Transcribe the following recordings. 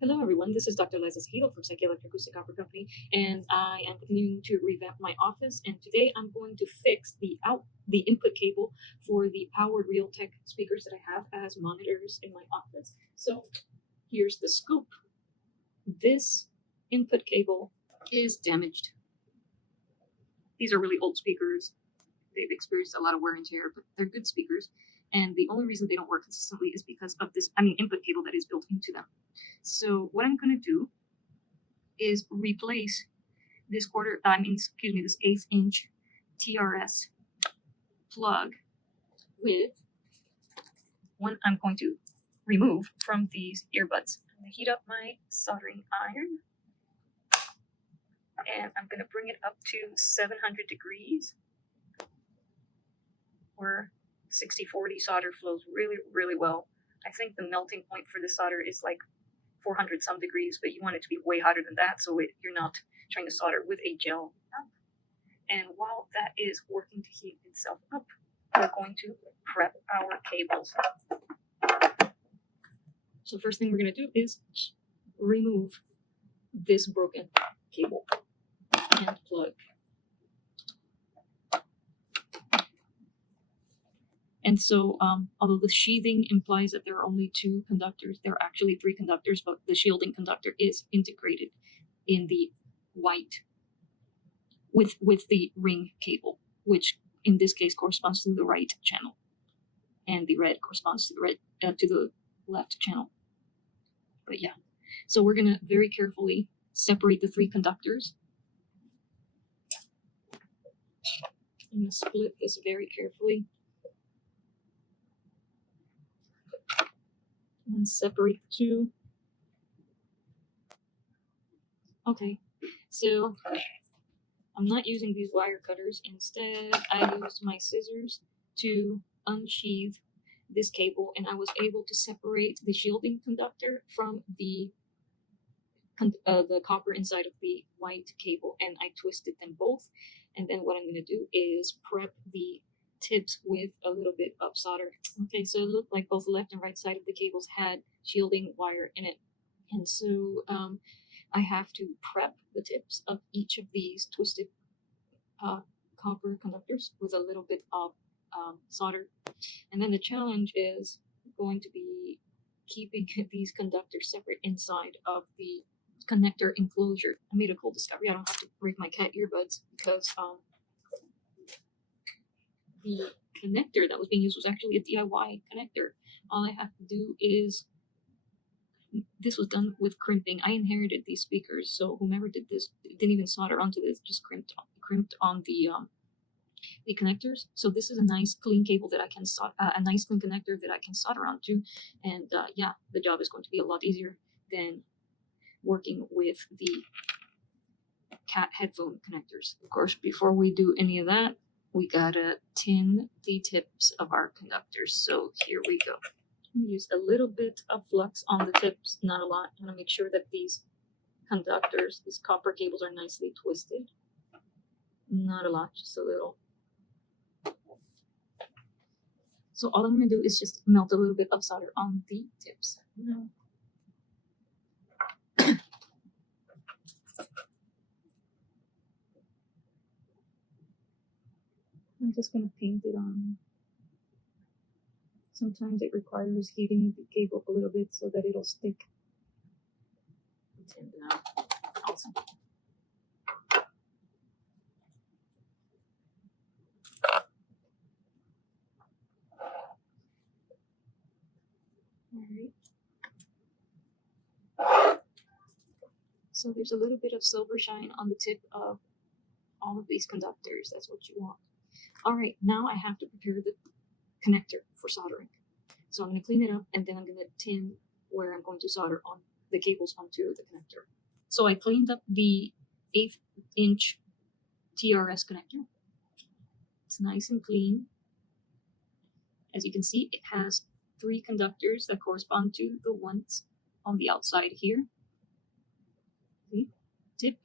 Hello everyone, this is Dr. Liza Hilo from Psychoelectroacoustic Copper Company, and I am continuing to revamp my office, and today I'm going to fix the input cable for the powered Realtek speakers that I have as monitors in my office. So here's the scoop. This input cable is damaged. These are really old speakers. They've experienced a lot of wear and tear, but they're good speakers. And the only reason they don't work consistently is because of this, input cable that is built into them. So what I'm going to do is replace this this 1/8 inch TRS plug with one I'm going to remove from these earbuds. I'm going to heat up my soldering iron, and I'm going to bring it up to 700 degrees, where 60/40 solder flows really, really well. I think the melting point for the solder is like 400 some degrees, but you want it to be way hotter than that, so you're not trying to solder with a gel. And while that is working to heat itself up, we're going to prep our cables. So first thing we're going to do is remove this broken cable and plug. And so, although the sheathing implies that there are only 2 conductors, there are actually 3 conductors, but the shielding conductor is integrated in the white with the ring cable, which in this case corresponds to the right channel, and the red corresponds to the left channel. But yeah, so we're gonna very carefully separate the 3 conductors. I'm gonna split this very carefully and separate the 2. Okay, so I'm not using these wire cutters. Instead, I used my scissors to unsheath this cable, and I was able to separate the shielding conductor from the copper inside of the white cable, and I twisted them both. And then what I'm going to do is prep the tips with a little bit of solder. Okay, so it looked like both left and right side of the cables had shielding wire in it, and so I have to prep the tips of each of these twisted copper conductors with a little bit of solder. And then the challenge is going to be keeping these conductors separate inside of the connector enclosure. I made a cool discovery. I don't have to break my cat earbuds because the connector that was being used was actually a DIY connector. All I have to do is, this was done with crimping. I inherited these speakers, so whomever did this didn't even solder onto this, just crimped on the connectors. So this is a nice clean cable that I can a nice clean connector that I can solder onto, and yeah, the job is going to be a lot easier than working with the cat headphone connectors. Of course, before we do any of that, we gotta tin the tips of our conductors. So here we go. Use a little bit of flux on the tips, not a lot. I'm gonna make sure that these conductors, these copper cables, are nicely twisted. Not a lot, just a little. So all I'm gonna do is just melt a little bit of solder on the tips. I'm just gonna paint it on. Sometimes it requires heating the cable up a little bit so that it'll stick. Awesome. Alright. So there's a little bit of silver shine on the tip of all of these conductors. That's what you want. Alright, now I have to prepare the connector for soldering. So I'm going to clean it up, and then I'm going to tin where I'm going to solder on the cables onto the connector. So I cleaned up the 1/8 inch TRS connector. It's nice and clean. As you can see, it has 3 conductors that correspond to the ones on the outside here. See? Tip,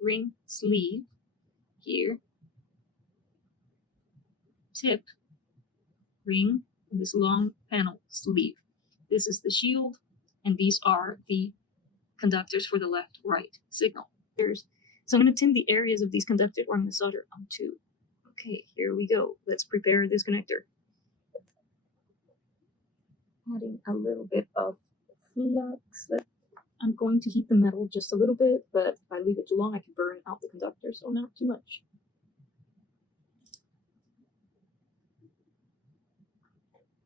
ring, sleeve here. Tip, ring, this long panel sleeve. This is the shield, and these are the conductors for the left-right signal. So I'm going to tin the areas of these conductors, or I'm going to solder onto. Okay, here we go. Let's prepare this connector. Adding a little bit of flux. I'm going to heat the metal just a little bit, but if I leave it too long, I can burn out the conductor, so not too much.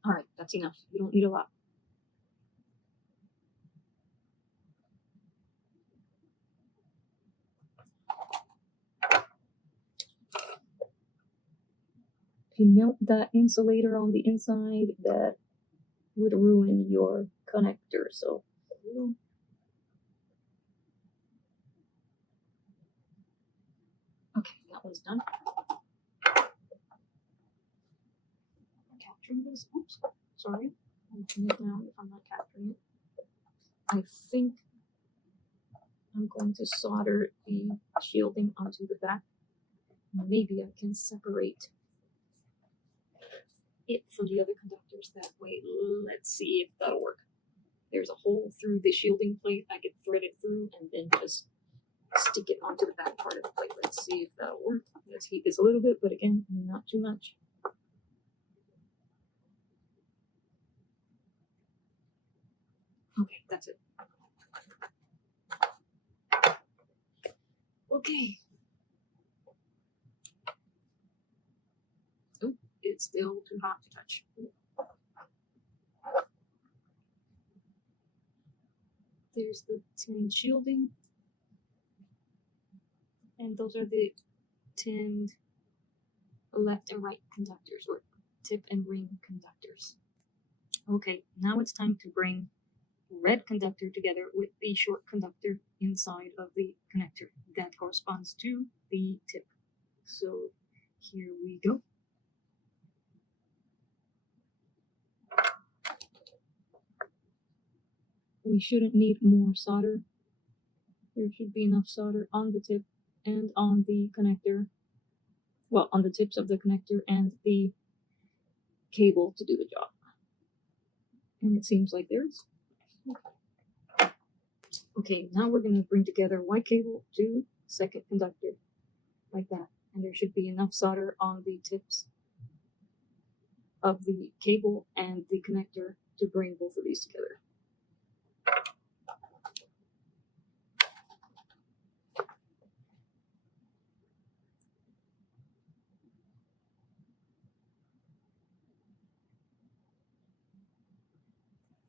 All right, that's enough. You don't need a lot. If you melt that insulator on the inside, that would ruin your connector. So, okay, that one's done. Capturing this. Oops, sorry. I'm putting it down if I'm not capturing it. I think I'm going to solder the shielding onto the back. Maybe I can separate it from the other conductors that way. Let's see if that'll work. There's a hole through the shielding plate. I could thread it through and then just stick it onto the back part of the plate. Let's see if that'll work. Let's heat this a little bit, but again, not too much. Okay, that's it. Okay. Oh, it's still too hot to touch. There's the tin shielding. And those are the tinned left and right conductors, or tip and ring conductors. Okay, now it's time to bring red conductor together with the short conductor inside of the connector. That corresponds to the tip. So here we go. We shouldn't need more solder. There should be enough solder on the tip and on the connector. Well, on the tips of the connector and the cable to do the job. And it seems like there is. Okay, now we're going to bring together white cable to second conductor, like that. And there should be enough solder on the tips of the cable and the connector to bring both of these together.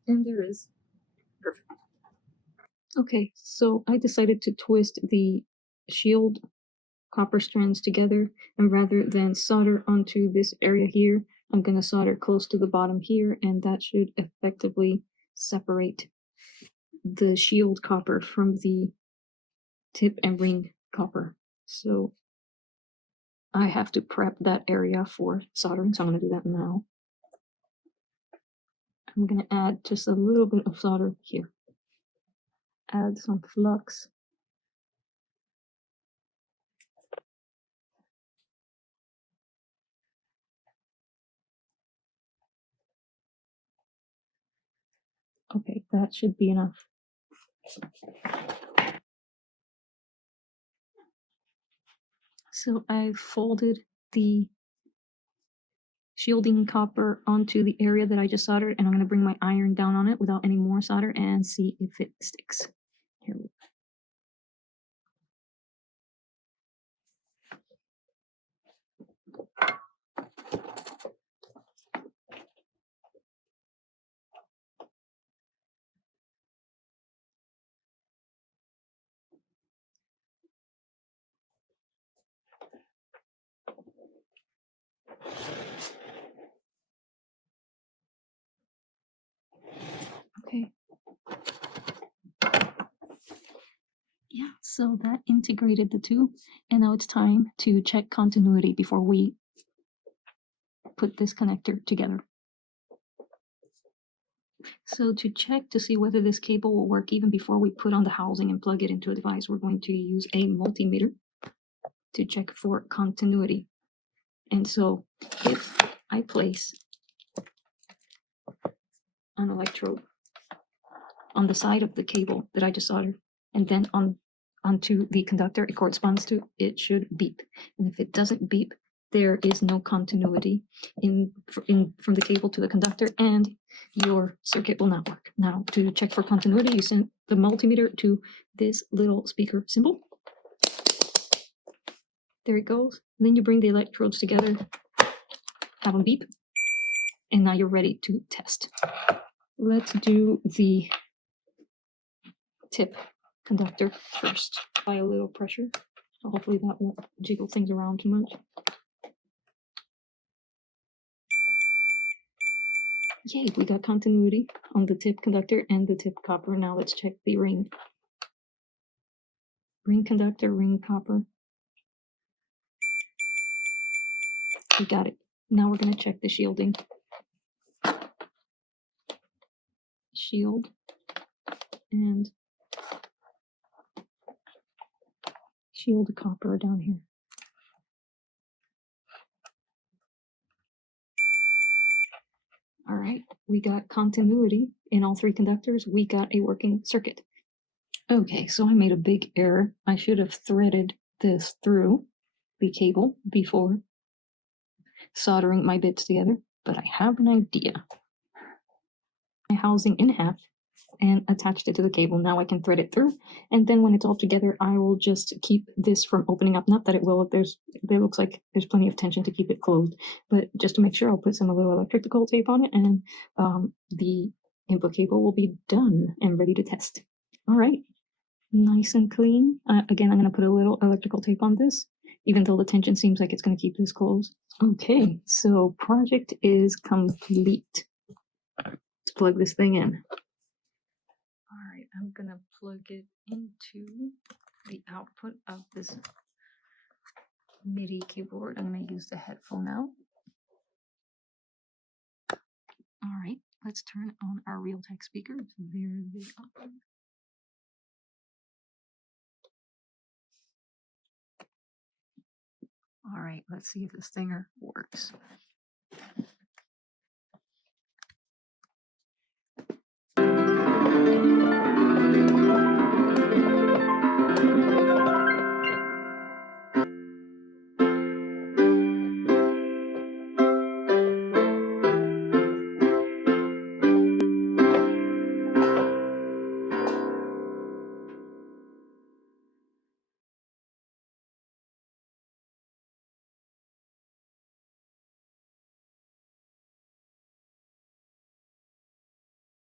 And there is. Perfect. Okay, so I decided to twist the shield copper strands together, and rather than solder onto this area here, I'm going to solder close to the bottom here, and that should effectively separate the shield copper from the tip and ring copper. So I have to prep that area for soldering, so I'm going to do that now. I'm going to add just a little bit of solder here. Add some flux. Okay, that should be enough. So I folded the shielding copper onto the area that I just soldered, and I'm going to bring my iron down on it without any more solder and see if it sticks. Here we go. Okay. Yeah, so that integrated the two, and now it's time to check continuity before we put this connector together. So to check to see whether this cable will work even before we put on the housing and plug it into a device, we're going to use a multimeter to check for continuity. And so if I place an electrode on the side of the cable that I just soldered, and then onto the conductor it corresponds to, it should beep. And if it doesn't beep, there is no continuity from the cable to the conductor, and your circuit will not work. Now, to check for continuity, you send the multimeter to this little speaker symbol. There it goes. And then you bring the electrodes together, have them beep, and now you're ready to test. Let's do the tip conductor first. Apply a little pressure. Hopefully that won't jiggle things around too much. Yay, we got continuity on the tip conductor and the tip copper. Now let's check the ring. Ring conductor, ring copper. We got it. Now we're going to check the shielding. Shield and shield copper down here. All right, we got continuity in all three conductors. We got a working circuit. Okay, so I made a big error. I should have threaded this through the cable before soldering my bits together, but I have an idea. My housing in half and attached it to the cable. Now I can thread it through, and then when it's all together, I will just keep this from opening up. Not that it will. There looks like there's plenty of tension to keep it closed, but just to make sure, I'll put some little electrical tape on it, and the input cable will be done and ready to test. All right, nice and clean. Again, I'm going to put a little electrical tape on this, even though the tension seems like it's going to keep this closed. Okay, so project is complete. Let's plug this thing in. All right, I'm gonna plug it into the output of this MIDI keyboard. I'm gonna use the headphone out. All right, let's turn on our Realtek speakers. There they are. All right, let's see if this thinger works.